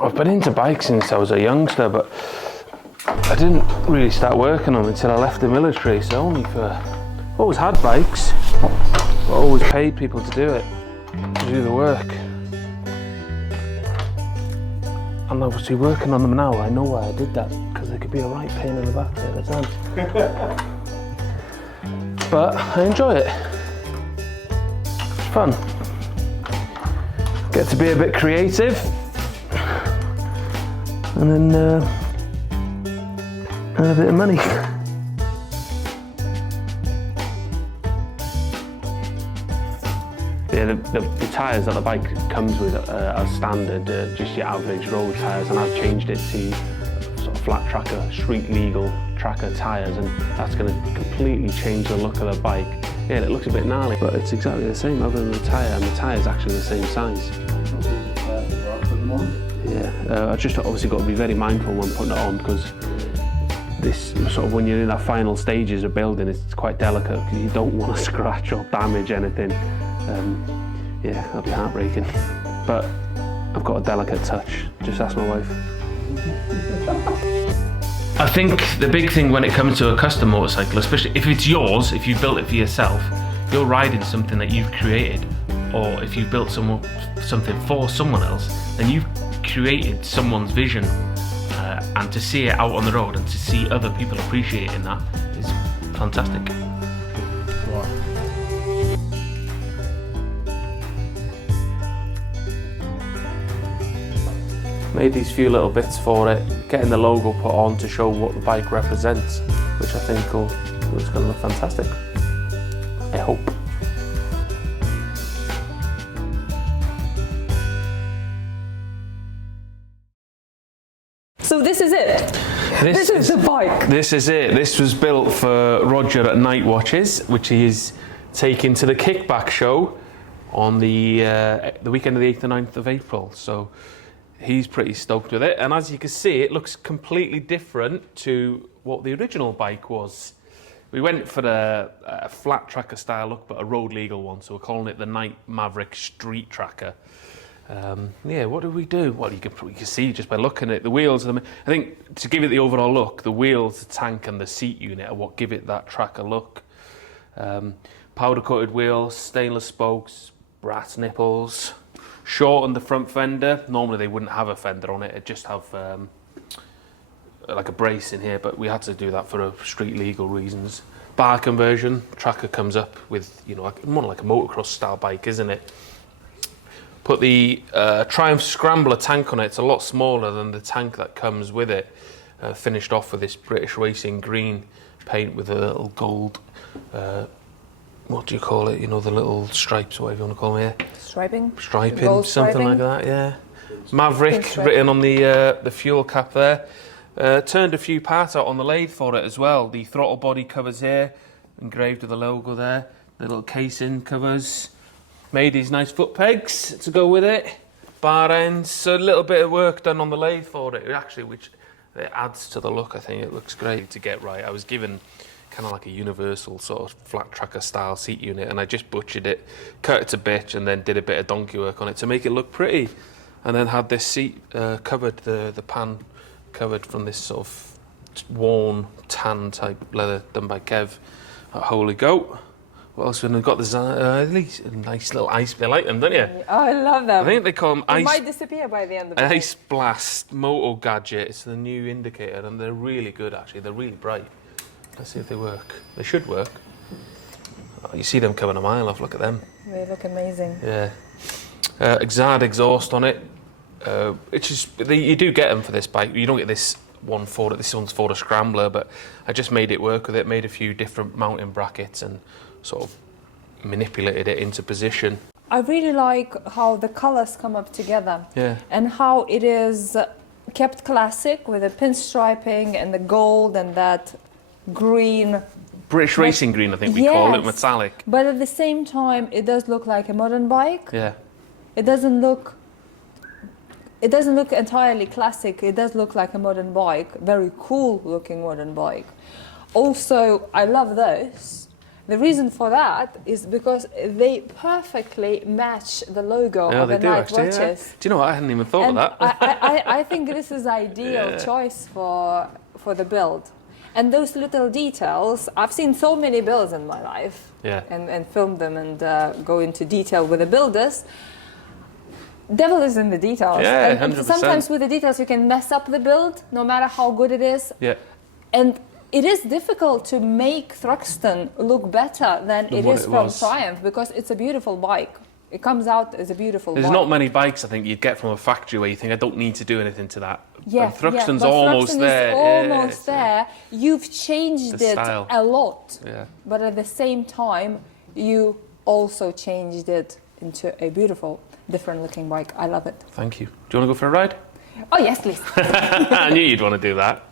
I've been into bikes since I was a youngster, but I didn't really start working on them until I left the military, so only for... always had bikes, but always paid people to do it, to do the work. And obviously working on them now, I know why I did that, because they could be a right pain in the backside at times. But I enjoy it. It's fun. Get to be a bit creative, and then earn a bit of money. Yeah, the tyres that the bike comes with as standard, just your average road tyres, and I've changed it to sort of flat tracker, street legal tracker tyres, and that's going to completely change the look of the bike. Yeah, it looks a bit gnarly, but it's exactly the same other than the tyre, and the tyre's actually the same size. Yeah, I just obviously got to be very mindful when putting it on, because this sort of, when you're in that final stages of building, it's quite delicate because you don't want to scratch or damage anything. Yeah, that'd be heartbreaking. But I've got a delicate touch. Just ask my wife. I think the big thing when it comes to a custom motorcycle, especially if it's yours, if you built it for yourself, you're riding something that you've created, or if you built something for someone else, then you've created someone's vision, and to see it out on the road and to see other people appreciating that is fantastic. Wow. Made these few little bits for it, getting the logo put on to show what the bike represents, which I think is going to look fantastic. I hope. So this is it. This is the bike. This is it. This was built for Roger at Nite Watches, which he is taking to the Kickback show on the weekend of the 8th and 9th of April. So he's pretty stoked with it. And as you can see, it looks completely different to what the original bike was. We went for a flat tracker style look, but a road legal one. So we're calling it the Nite Maverick Street Tracker. Yeah, what do we do? Well, you can see just by looking at the wheels. I think to give it the overall look, the wheels, the tank and the seat unit are what give it that tracker look. Powder coated wheels, stainless spokes, brass nipples, shortened the front fender. Normally they wouldn't have a fender on it, it'd just have like a brace in here, but we had to do that for street legal reasons. Bar conversion, tracker comes up with, you know, more like a motocross style bike, isn't it? Put the Triumph Scrambler tank on it. It's a lot smaller than the tank that comes with it. Finished off with this British Racing green paint with a little gold, what do you call it? You know, the little stripes, whatever you want to call them here. Striping? Striping, gold something striping. like that, yeah. Maverick written on the fuel cap there. Turned a few parts out on the lathe for it as well. The throttle body covers here, engraved with the logo there. The little casing covers. Made these nice foot pegs to go with it, bar ends, so a little bit of work done on the lathe for it, actually, which it adds to the look. I think it looks great to get right. I was given kind of like a universal sort of flat tracker style seat unit, and I just butchered it, cut it to bits, and then did a bit of donkey work on it to make it look pretty, and then had this seat covered, the pan covered from this sort of worn tan type leather done by Kev at Holy Goat. What else? We've got the nice little ice. They like them, don't you? Oh, I love them. I think they call them They might disappear by the end of the day. Ice Blast Moto Gadget. It's the new indicator, and they're really good actually. They're really bright. Let's see if they work. They should work. Oh, you see them coming a mile off. Look at them. They look amazing. Yeah. Exard exhaust on it. It's just you do get them for this bike. You don't get this one for it. This one's for the Scrambler, but I just made it work with it. Made a few different mounting brackets and sort of manipulated it into position. I really like how the colors come up together. Yeah. And how it is kept classic with the pinstriping and the gold and that green. British Racing green, I think we call it, metallic. But at the same time, it does look like a modern bike. Yeah. It doesn't look entirely classic. It does look like a modern bike, very cool looking modern bike. Also, I love those The reason for that is because they perfectly match the logo Oh, of they the do Nite actually. Yeah. Watches. Do you know what? I hadn't even thought And of that. I think this is ideal choice for the build. And those little details, I've seen so many builds in my life Yeah. and filmed them and go into detail with the builders. Devil is in the details. Yeah, and 100%. sometimes with the details you can mess up the build, no matter how good it is. Yeah. And it is difficult to make Thruxton look better than it what is it from was. Triumph because it's a beautiful bike. It comes out as a beautiful There's bike. not many bikes I think you'd get from a factory where you think I don't need to do anything to that. Yeah, And Thruxton's but almost Thruxton there. is almost there. You've changed The it style. a lot, Yeah. but at the same time, you also changed it into a beautiful, different-looking bike. I love it. Thank you. Do you want to go for a ride? Oh yes, please. I knew you'd want to do that.